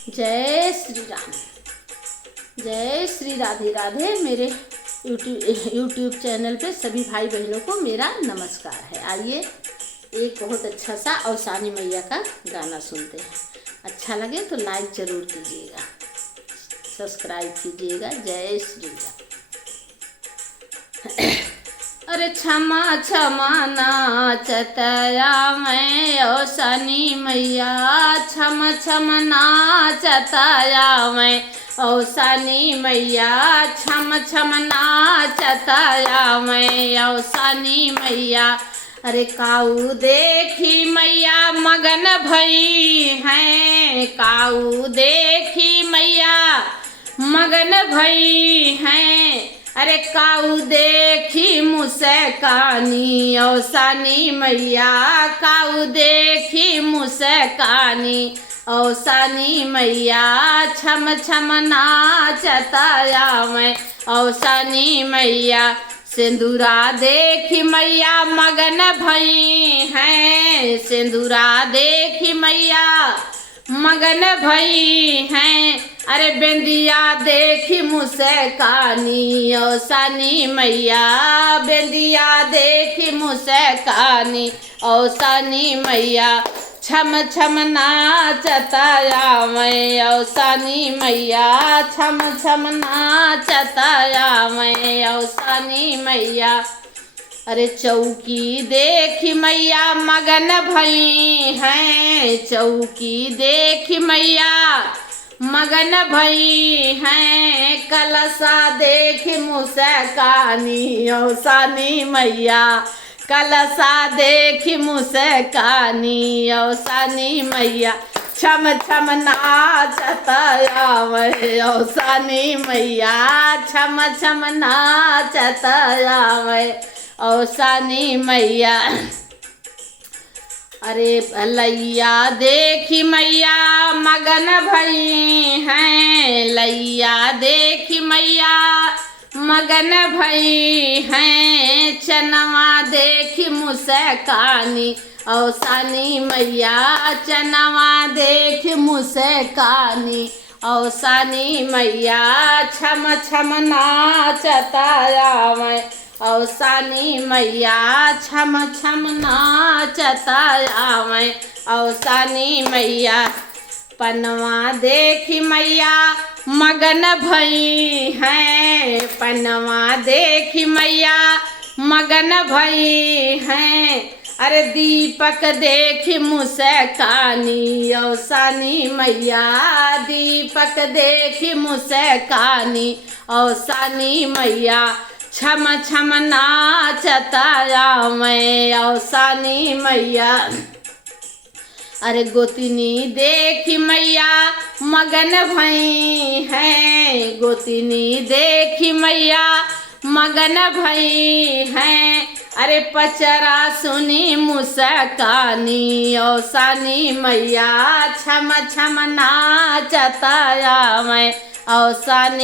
जय श्री राम, जय श्री राधे राधे। मेरे यूट्यूब चैनल पे सभी भाई बहनों को मेरा नमस्कार है। आइए एक बहुत अच्छा सा औसानी मैया का गाना सुनते हैं। अच्छा लगे तो लाइक ज़रूर कीजिएगा, सब्सक्राइब कीजिएगा। जय श्री राम। अरे क्षमा क्षमा नाचतया मैं औसानी मैया, क्षम क्षम नाचतया मैं औसानी मैया, क्षम क्षम नाचतया मैं औसानी मैया। अरे काऊ देखी मैया मगन भई हैं, काऊ देखी मैया मगन भई हैं। अरे काऊ देखी मुस्कानी औसानी मैया, काऊ देखी मुस्कानी औसानी मैया, छम छम नाचतया मैं औसानी मैया। सिंदूरा देखी मैया मगन भई हैं, सिंदूरा देखी मैया मगन भई हैं। अरे बेंदिया देखी मुस्कानी औसानी मैया, बेंदिया देखी मुस्कानी औसानी मैया, छम छम नाचतया मैं औसानी मैया, छम छम नाचतया मैं औसानी मैया। अरे चौकी देखी मैया मगन भई हैं, चौकी देखी मैया मगन भई हैं। कलशा देखी मुस्कानी औसानी मैया, कलशा देखी मुस्कानी औसानी मैया, छम छम नाचतया मैं औसानी मैया, छम छम नाचतया मैं औसानी मैया। अरे लैया देखी मैया मगन भई हैं, लैया देखी मैया मगन भई हैं। चनवा देखी मुस्कानी औसानी मैया, चनवा देखी मुस्कानी औसानी मैया, छम छम नाचतया मैं औसानी मैया, छम छम नाचतया मैं औसानी मैया। पनवा देखी मैया मगन भई हैं, पनवा देखी मैया मगन भई हैं। अरे दीपक देखी मुस्कानी औसानी मैया, दीपक देखी मुस्कानी औसानी मैया, छम छम नाचतया मैं औसानी मैया। अरे गोतिनी देखी मैया मगन भई हैं, गोतिनी देखी मैया मगन भई हैं। अरे पचरा सुनी मुस्कानी औसानी मैया, छम छम नाचतया मैं औसानी।